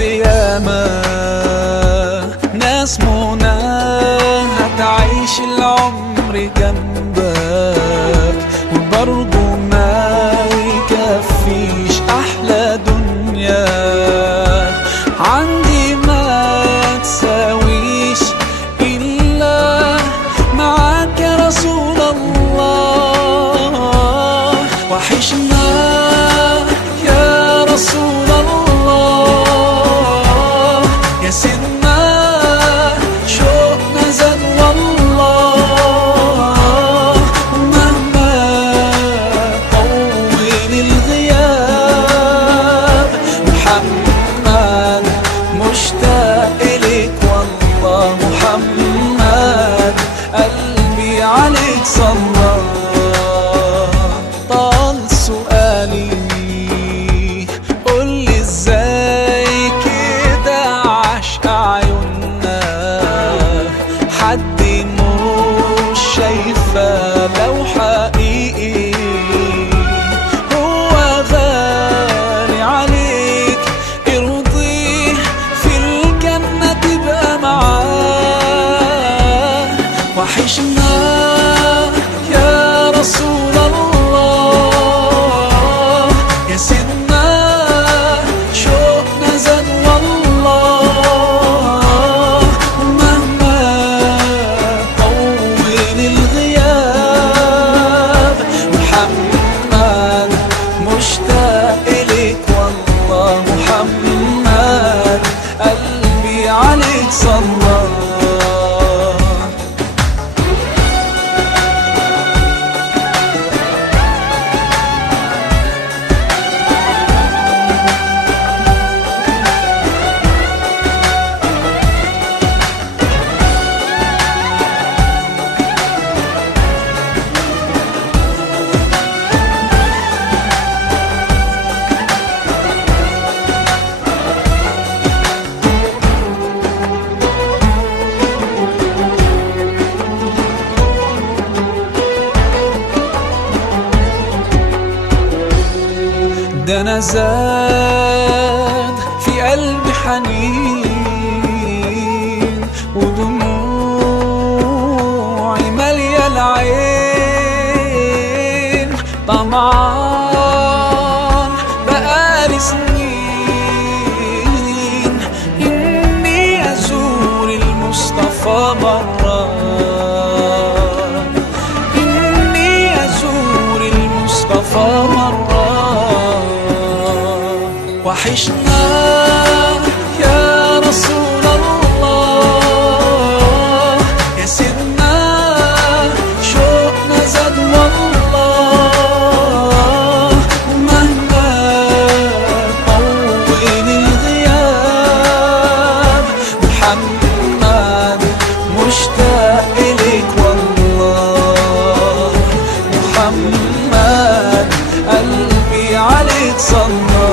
ياما ناس منى هتعيش العمر جنبك وبرضه ما يكفيش أحلى دنيا عندي ما تساويش إلا معاك يا رسول الله. وحشنا يا رسول الله يا سيدنا شوقنا زاد والله. ومهما طول الغياب محمد مشتاق إليك والله. محمد قلبي عليك صلى. طال سؤالي قولي ازاي كده عشق عيوننا حد مش شايفة لو حقيقي هو غالي عليك ارضيه في الجنة تبقى معاه. وحشنا يا رسول الله يا سيدنا شوقنا زاد والله. ومهما طول الغياب محمد مشتاق إليك والله. محمد قلبي عليك صلى. ده أنا زاد في قلبي حنين ودموعي مالية العين. طمعان بقالي سنين إني أزور المصطفى مرة، إني أزور المصطفى مرة. وحشنا يا رسول الله يا سيدنا شوقنا زاد والله. ومهما طول الغياب محمد مشتاق إليك والله. محمد قلبي عليك صلى.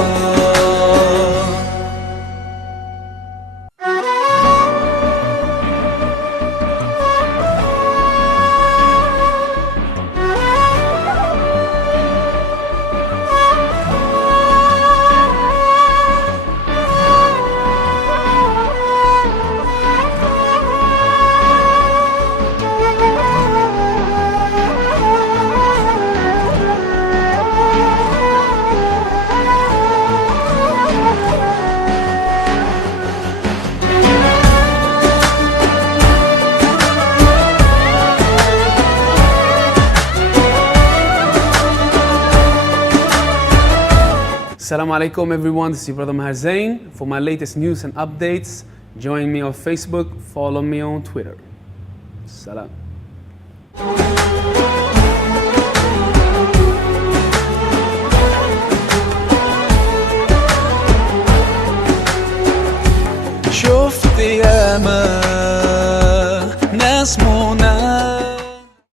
Assalamu alaikum everyone, this is your brother Maher Zain. For my latest news and updates, join me on Facebook, follow me on Twitter. Salam.